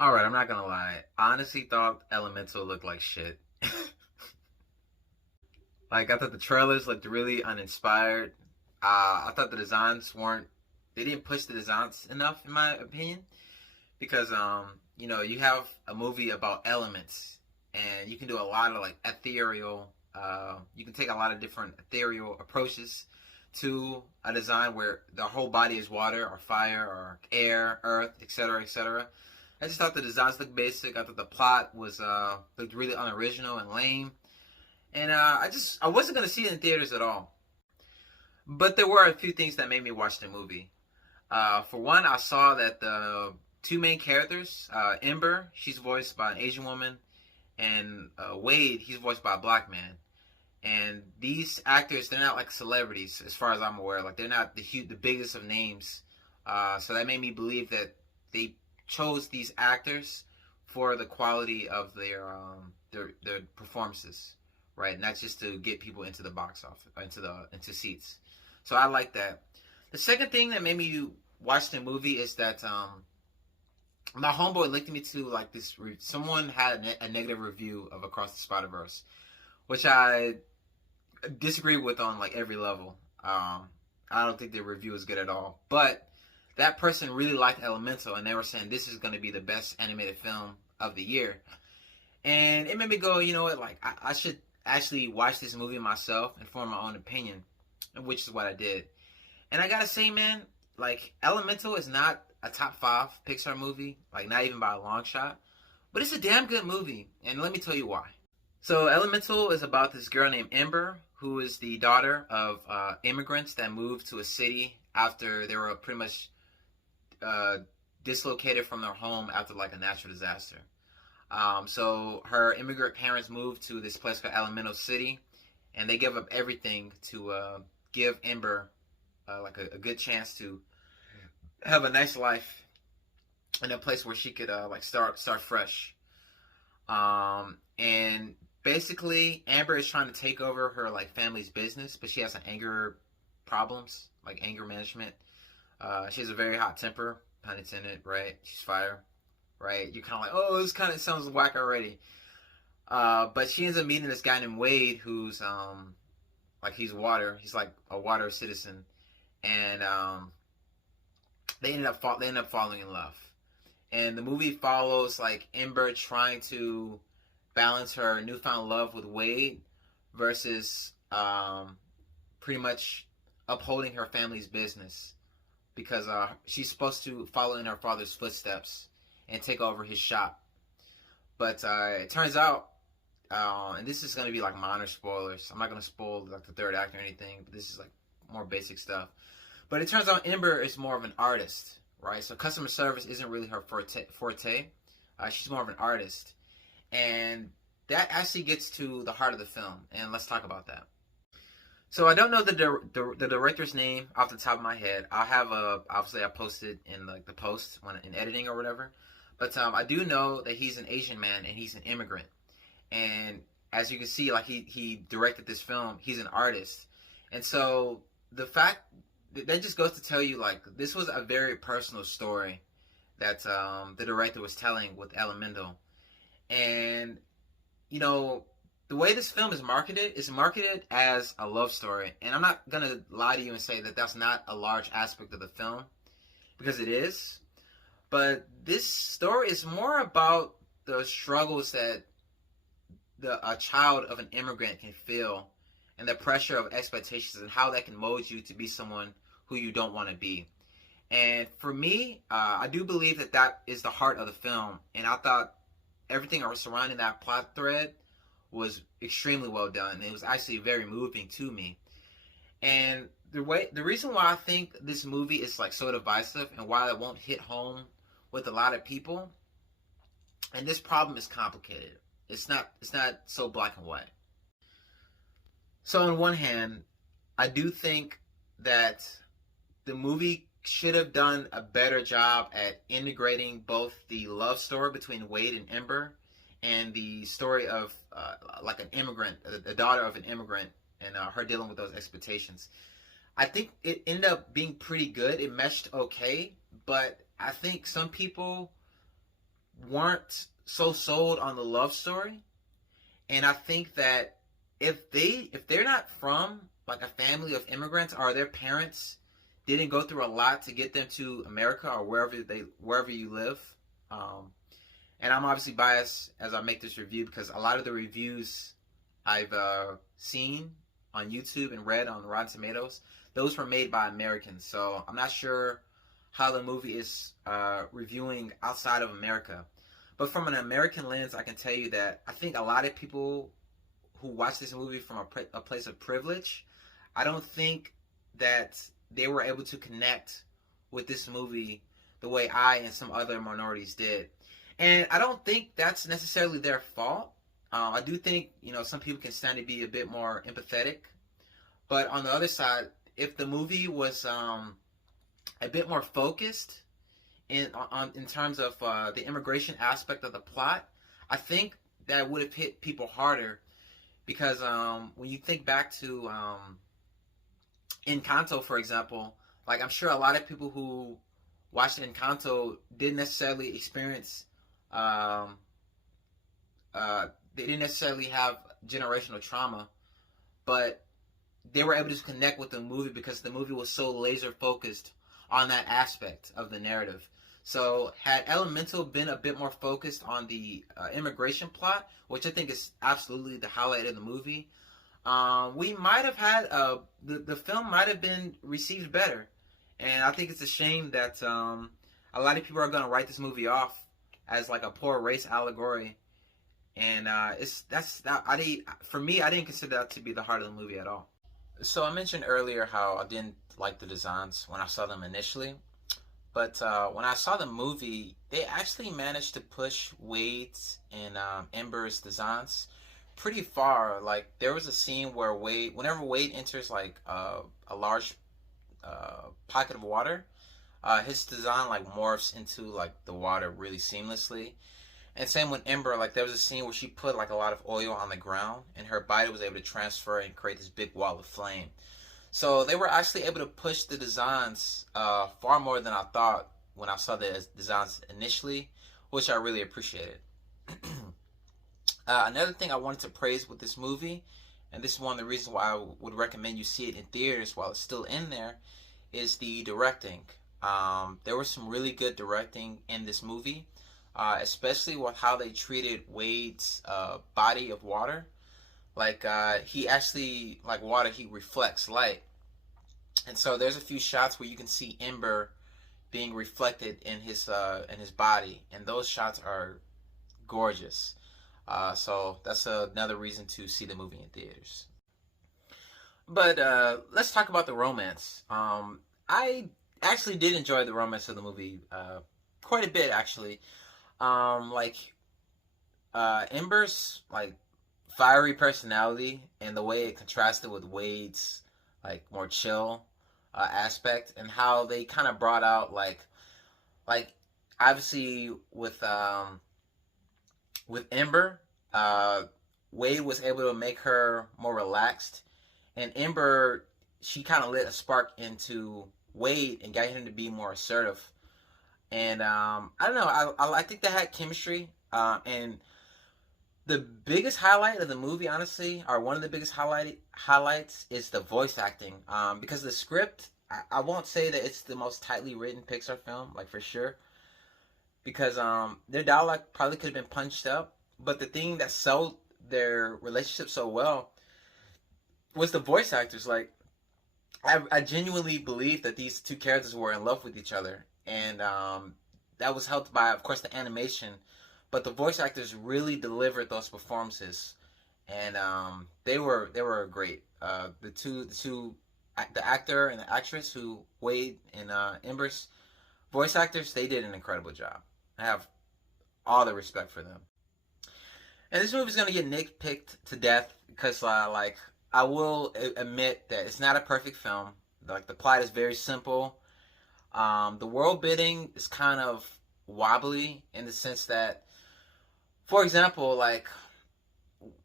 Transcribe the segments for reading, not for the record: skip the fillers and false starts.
Alright, I'm not gonna lie. I honestly thought Elemental looked like shit. Like, I thought the trailers looked really uninspired. I thought the designs weren't, they didn't push the designs enough, in my opinion. Because, you have a movie about elements, and you can do a lot of, like, ethereal, you can take a lot of different ethereal approaches to a design where the whole body is water or fire or air, earth, etc., etc. I just thought the designs looked basic. I thought the plot was looked really unoriginal and lame, and I wasn't gonna see it in theaters at all. But there were a few things that made me watch the movie. For one, I saw that the two main characters, Ember, she's voiced by an Asian woman, and Wade, he's voiced by a black man. And these actors, they're not like celebrities, as far as I'm aware. Like, they're not the biggest of names. So that made me believe that they chose these actors for the quality of their performances, right? Not just to get people into the box office, into seats. So I like that. The second thing that made me watch the movie is that my homeboy linked me to like this. Someone had a negative review of Across the Spider-Verse, which I disagree with on like every level. I don't think the review is good at all. But that person really liked Elemental, and they were saying this is going to be the best animated film of the year. And it made me go, you know what? Like I should actually watch this movie myself and form my own opinion, which is what I did. And I gotta say, man, like Elemental is not a top five Pixar movie, like not even by a long shot, but it's a damn good movie, and let me tell you why. So Elemental is about this girl named Ember, who is the daughter of immigrants that moved to a city after they were pretty much uh, dislocated from their home after like a natural disaster. So her immigrant parents moved to this place called Elemental City, and they give up everything to give Ember like a good chance to have a nice life in a place where she could like start fresh. And basically, Amber is trying to take over her like family's business, but she has some anger problems, like anger management. She has a very hot temper, pun intended, right? She's fire, right? You're kind of like, oh, this kind of sounds whack already. But she ends up meeting this guy named Wade, who's like he's like a water citizen, and they end up falling in love. And the movie follows like Ember trying to balance her newfound love with Wade versus pretty much upholding her family's business because she's supposed to follow in her father's footsteps and take over his shop. But it turns out, and this is going to be like minor spoilers. I'm not going to spoil like the third act or anything, but this is like more basic stuff. But it turns out Ember is more of an artist, right? So customer service isn't really her forte. She's more of an artist. And that actually gets to the heart of the film. And let's talk about that. So I don't know the director's name off the top of my head. I'll have obviously I posted in like the post when in editing or whatever. But I do know that he's an Asian man and he's an immigrant. And as you can see, like he directed this film. He's an artist. And so the fact that just goes to tell you like this was a very personal story that the director was telling with Elemental. And you know the way this film is marketed as a love story, and I'm not gonna lie to you and say that that's not a large aspect of the film because it is. But this story is more about the struggles that a child of an immigrant can feel, and the pressure of expectations, and how that can mold you to be someone who you don't want to be. And for me, I do believe that that is the heart of the film, and I thought everything surrounding that plot thread was extremely well done. It was actually very moving to me. And the reason why I think this movie is like so divisive and why it won't hit home with a lot of people, and this problem is complicated. It's not so black and white. So on one hand, I do think that the movie should have done a better job at integrating both the love story between Wade and Ember and the story of like an immigrant, the daughter of an immigrant, and her dealing with those expectations. I think it ended up being pretty good. It meshed okay, but I think some people weren't so sold on the love story. And I think that if they're not from like a family of immigrants, or their parents didn't go through a lot to get them to America or wherever you live, um, and I'm obviously biased as I make this review because a lot of the reviews I've seen on YouTube and read on Rotten Tomatoes, those were made by Americans. So I'm not sure how the movie is reviewing outside of America. But from an American lens, I can tell you that I think a lot of people who watch this movie from a place of privilege, I don't think that they were able to connect with this movie the way I and some other minorities did. And I don't think that's necessarily their fault. I do think, some people can stand to be a bit more empathetic. But on the other side, if the movie was a bit more focused in terms of the immigration aspect of the plot, I think that would have hit people harder. Because when you think back to Encanto, for example, like I'm sure a lot of people who watched Encanto didn't necessarily experience, they didn't necessarily have generational trauma, but they were able to connect with the movie because the movie was so laser focused on that aspect of the narrative. So had Elemental been a bit more focused on the immigration plot, which I think is absolutely the highlight of the movie, we might have had the film might have been received better. And I think it's a shame that a lot of people are going to write this movie off as like a poor race allegory. And for me, I didn't consider that to be the heart of the movie at all. So I mentioned earlier how I didn't like the designs when I saw them initially. But when I saw the movie, they actually managed to push Wade's and Ember's designs pretty far. Like there was a scene where whenever Wade enters like a large pocket of water, his design like morphs into like the water really seamlessly. And same with Ember, like there was a scene where she put like a lot of oil on the ground, and her body was able to transfer and create this big wall of flame. So they were actually able to push the designs far more than I thought when I saw the designs initially, which I really appreciated. Another thing I wanted to praise with this movie, and this is one of the reasons why I would recommend you see it in theaters while it's still in there, is the directing. There was some really good directing in this movie, especially with how they treated Wade's body of water. Like he actually, like water, he reflects light, and so there's a few shots where you can see Ember being reflected in his body, and those shots are gorgeous. So that's another reason to see the movie in theaters. But let's talk about the romance. I actually did enjoy the romance of the movie quite a bit, actually. Like Ember's like fiery personality and the way it contrasted with Wade's like more chill aspect, and how they kind of brought out like obviously with Ember, Wade was able to make her more relaxed, and Ember, she kind of lit a spark into Wade and got him to be more assertive. And I don't know, I think they had chemistry, and the biggest highlight of the movie, honestly, or one of the biggest highlights, is the voice acting. Because the script, I won't say that it's the most tightly written Pixar film, like for sure, because their dialogue probably could have been punched up. But the thing that sold their relationship so well was the voice actors. Like, I genuinely believe that these two characters were in love with each other, and that was helped by, of course, the animation. But the voice actors really delivered those performances, and they were great. The actor and the actress who Wade and Ember's voice actors, they did an incredible job. I have all the respect for them. And this movie's gonna get nitpicked to death because, like, I will admit that it's not a perfect film. Like, the plot is very simple. The world building is kind of wobbly in the sense that, for example, like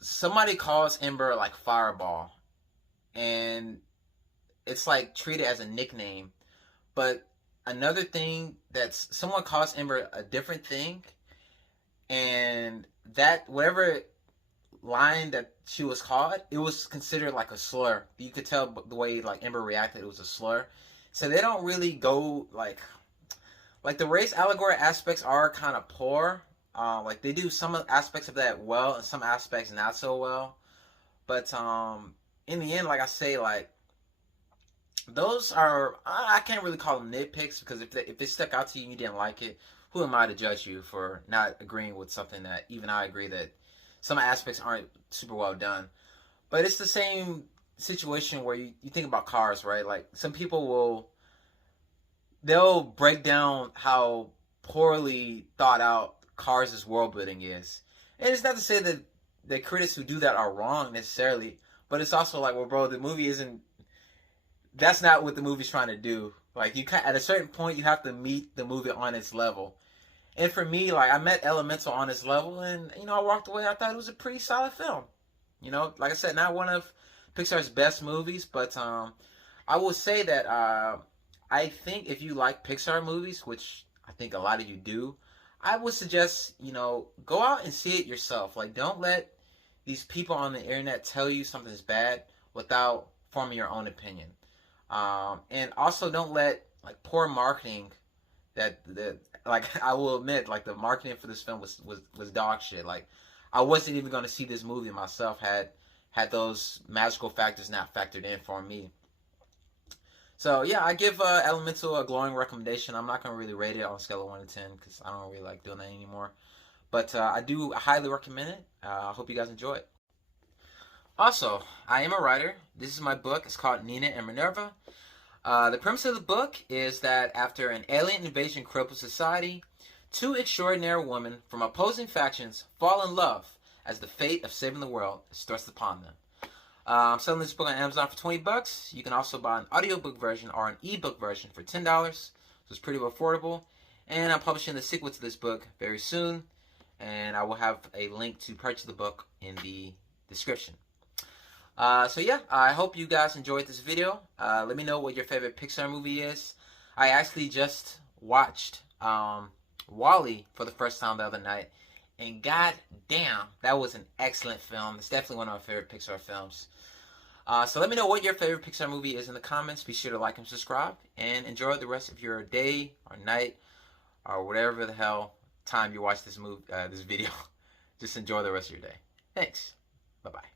somebody calls Ember like Fireball, and it's like treated as a nickname. But another thing, that's someone calls Ember a different thing, and that whatever line that she was called, it was considered like a slur. You could tell the way like Ember reacted, it was a slur. So they don't really go like the race allegory aspects are kind of poor. Like they do some aspects of that well, and some aspects not so well. But in the end, like I say, like those are I can't really call them nitpicks because if it stuck out to you and you didn't like it, who am I to judge you for not agreeing with something that even I agree that some aspects aren't super well done. But it's the same situation where you think about cars, right? Like some people they'll break down how poorly thought out Cars' world building is. And it's not to say that the critics who do that are wrong necessarily, but it's also like, well, bro, the movie isn't. That's not what the movie's trying to do. Like at a certain point, you have to meet the movie on its level. And for me, like I met Elemental on its level, and I walked away. I thought it was a pretty solid film. Like I said, not one of Pixar's best movies, but I will say that I think if you like Pixar movies, which I think a lot of you do, I would suggest go out and see it yourself. Like don't let these people on the internet tell you something's bad without forming your own opinion. And also don't let like poor marketing that like I will admit like the marketing for this film was dog shit. Like I wasn't even going to see this movie myself had those magical factors not factored in for me. So yeah, I give Elemental a glowing recommendation. I'm not going to really rate it on a scale of 1 to 10 because I don't really like doing that anymore. But I do highly recommend it. I hope you guys enjoy it. Also, I am a writer. This is my book. It's called Nina and Minerva. The premise of the book is that after an alien invasion cripples society, two extraordinary women from opposing factions fall in love as the fate of saving the world is thrust upon them. I'm selling this book on Amazon for $20. You can also buy an audiobook version or an ebook version for $10. So it's pretty affordable. And I'm publishing the sequel to this book very soon. And I will have a link to purchase the book in the description. So yeah, I hope you guys enjoyed this video. Let me know what your favorite Pixar movie is. I actually just watched WALL-E for the first time the other night. And god damn, that was an excellent film. It's definitely one of my favorite Pixar films. So let me know what your favorite Pixar movie is in the comments. Be sure to like and subscribe. And enjoy the rest of your day or night or whatever the hell time you watch this video. Just enjoy the rest of your day. Thanks. Bye-bye.